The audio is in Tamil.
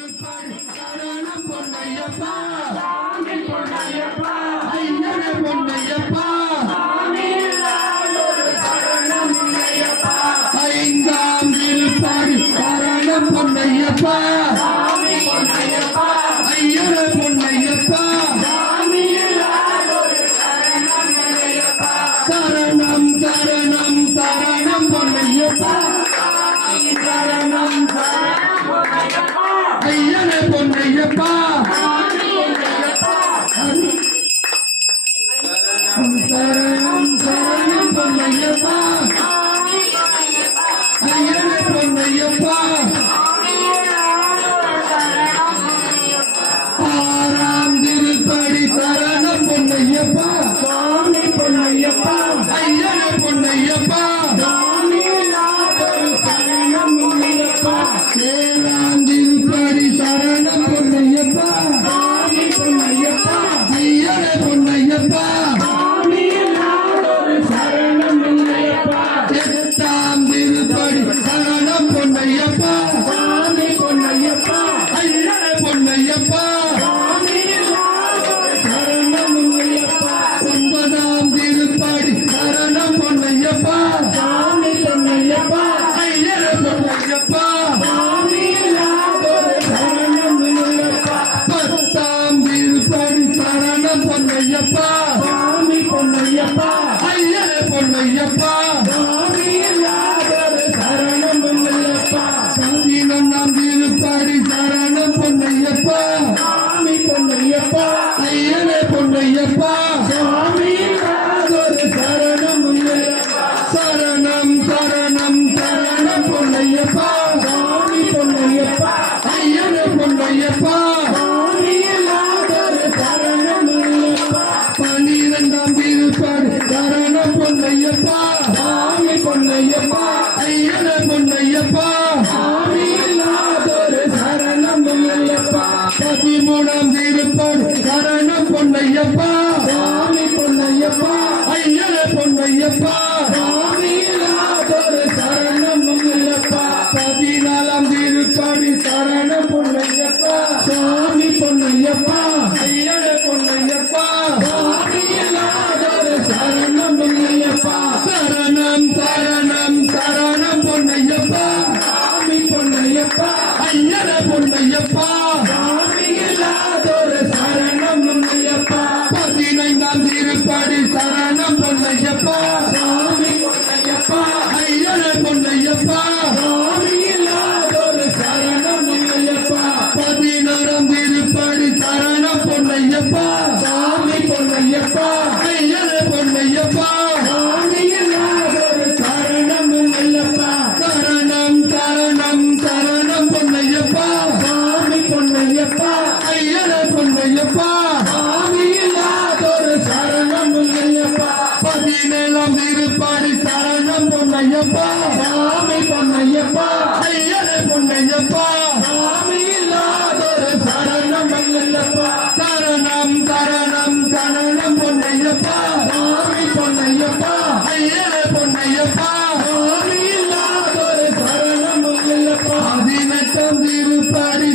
திருப்படி சரணம் பொன்னையப்பா சாமி பொன்னையப்பா ஐயனே பொன்னையப்பா சாமி இல்லாதொரு சரணம் பொன்னையப்பா ஐந்தாம் திருப்படி சரணம் பொன்னையப்பா சாமி பொன்னையப்பா ஐயனே பொன்னையப்பா சாமி இல்லாதொரு சரணம் பொன்னையப்பா சரணம் சரணம் சரணம் பொன்னையப்பா சரணம் சரணம் பொன்னையப்பா ஐயனே பொன்னையப்பா சரணம் சரணம் பொன்னையப்பா ஐயனே பொன்னையப்பா ஆறாம் திருப்படி சரணம் பொன்னையப்பா சாமி பொன்னையப்பா ஐயனே பொன்னையப்பா ஏழாம் திருப்படி சரணம் பொன்னையப்பா சாமி பொன்னையப்பா ஐயனே பொன்னையப்பா சாமி இல்லாதொரு சரணம் பொன்னையப்பா எட்டாம் திருப்படி சரணம் பொன்னையப்பா சாமி பொன்னையப்பா ஐயனே பொன்னையப்பா சாமி இல்லாதொரு சரணம் பொன்னையப்பா ஒன்பதாம் திருப்படி சரணம் பொன்னையப்பா சாமி பொன்னையப்பா ஐயனே பொன்னையப்பா பொன்னையப்பா சாமி பொன்னையப்பா ஐயனே பொன்னையப்பா சாமி இல்லாதொரு சரணம் பொன்னையப்பா பதினொன்றாம் திருப்படி சரணம் பொன்னையப்பா சாமி பொன்னையப்பா ஐயனே பொன்னையப்பா சாமி இல்லாதொரு சரணம் பொன்னையப்பா சரணம் சரணம் சரணம் பொன்னையப்பா சாமி பொன்னையப்பா ஐயனே பொன்னையப்பா பன்னிரண்டாம் திருப்படி சரணம் பொன்னையப்பா சாமி பொன்னையப்பா ஐயனே பொன்னையப்பா சாமி இல்லாதொரு சரணம் பொன்னையப்பா பதிமூணாம் திருப்படி சரணம் பொன்னையப்பா சாமி பொன்னையப்பா ஐயனே பொன்னையப்பா சாமி இல்லாதொரு சரணம் பொன்னையப்பா பதினாலாம் திருப்படி சரணம் பொன்னையப்பா சாமி பொன்னையப்பா ஐயனே பொன்னையப்பா சரணம் பொன்னையப்பா சரணம் சரணம் சரணம் பொன்னையப்பா சாமி பொன்னையப்பா ஐயனே பொன்னையப்பா சாமி இல்லாதொரு சரணம் பொன்னையப்பா பதினைந்தாம் திருப்படி சரணம் பொன்னையப்பா சாமி பொன்னையப்பா ஐயனே பொன்னையப்பா சாமி இல்லாதொரு சரணம் பொன்னையப்பா பதினோராம் திருப்படி சரணம் பொன்னையப்பா சாமி பொன்னையப்பா ஐயனே பொன்னையப்பா சாமி இல்லாதொரு சரணம் பொன்னையப்பா சரணம் சரணம் சரணம் பொன்னையப்பா சாமி பொன்னையப்பா ஐயனே பொன்னையப்பா சாமி இல்லாதொரு சரணம் பொன்னையப்பா பதினேழாம் திருப்படி சரணம் பொன்னையப்பா சாமி பொன்னையப்பா ஐயனே பொன்னையப்பா சாமி இல்லாதொரு சரணம் பொன்னையப்பா சரணம் சரணம் சரணம் பொன்னையப்பா சாமி பொன்னையப்பா ஐயனே பொன்னையப்பா சாமி இல்லாதொரு சரணம் பொன்னையப்பா பதினெட்டாம் திருப்படி